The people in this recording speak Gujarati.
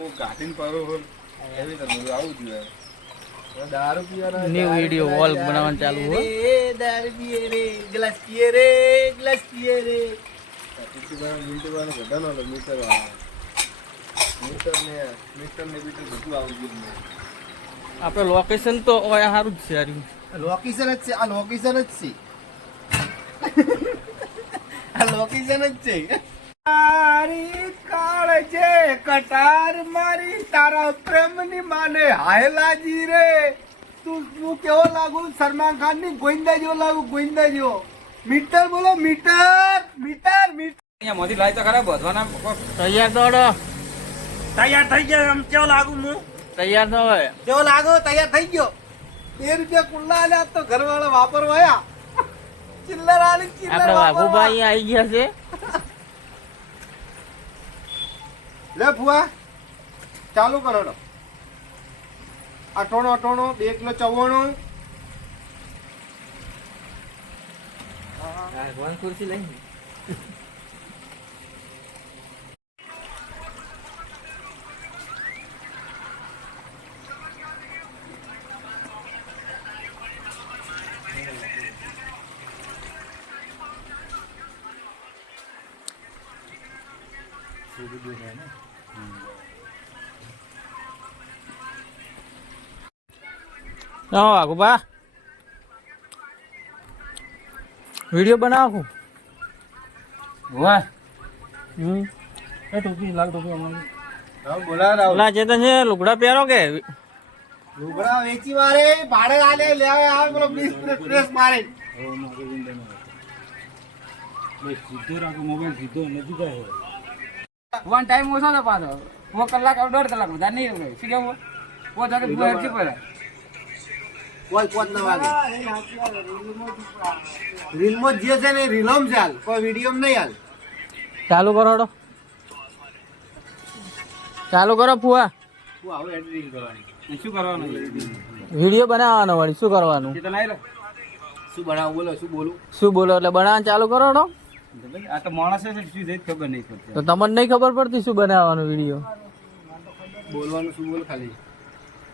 ગાડીને પરો એવી રીતે આવું જોઈએ દારૂ પીવાના ન્યુ વીડિયો વોલ બનાવવાનું ચાલુ હોય. દારૂ પીએ રે ગ્લાસ પીએ રે ગ્લાસ પીએ રે. મીટર મીટર વાળા બધા નો મીટર મીટર ને મીટર ને બીટર બધું આવું જોઈએ. આપણે લોકેશન તો ઓય સારું જ છે લોકેશન જ છે આ લોકેશન જ છે. આ લોકેશન જ છે. કટાર મારી તારા પ્રેમની માને હાયલાજી રે. તું તું કેવો લાગુ? સલમાન ખાનની ગોવિંદા જેવો લાગુ ગોવિંદા જેવો મીટર બોલો મીટર મીટર મીટર. અહીંયા મોદી લાય તો ખરા બધવાના તૈયાર દોડો તૈયાર થઈ ગયો આમ કેવો લાગુ હું? તૈયાર તો હોય કેવો લાગો? તૈયાર થઈ ગયો? બે રૂપિયા કુલ્લા આલ્યા તો ઘરવાળા વાપરવાયા ચિલ્લર આલી ચિલ્લર. વાઘુભાઈ આવી ગયા છે. લે ફુવા ચાલુ કરો તો અટોણો અટોણો બે કિલો ચવાણું. ખુરશી લઈ હા વાઘુભા. વીડિયો બનાવું વાહ. હમ. એ ટોપી લાલ ટોપી અમારી. બોલા રાવ ચેતન છે લુગડા પહેરો કે? લુગડા વેચી મારે ભાડે આલે લે આવે બોલો પ્લીઝ પ્રેસ મારે. સીધો રાખો મોબાઈલ સીધો નથી જાય વન ટાઈમ ઓછો તો પાછો. વો કલાક દોઢ કલાક બધા નહીં રહે શું કેવું? વો તો બુઆ હેરથી પડે. કોઈ પોત ના વાગે. રીલમાં જે છે ને રીલોમ ચાલ કોઈ વીડિયો નહીં હાલ. ચાલુ કરો હડો. ચાલુ કરો ફુવા. તું આવું એડિટિંગ કરવાની. શું કરવાનું? વીડિયો બનાવવાનો વળી. શું કરવાનું? શું બનાવું બોલો શું બોલું? શું બોલો એટલે બનાવવાનું? ચાલુ કરો હડો. આ તો માણસ છે શું જાય ખબર નહીં પડતી. તો તમને નહીં ખબર પડતી શું બનાવવાનું વીડિયો? બોલવાનું શું બોલ ખાલી.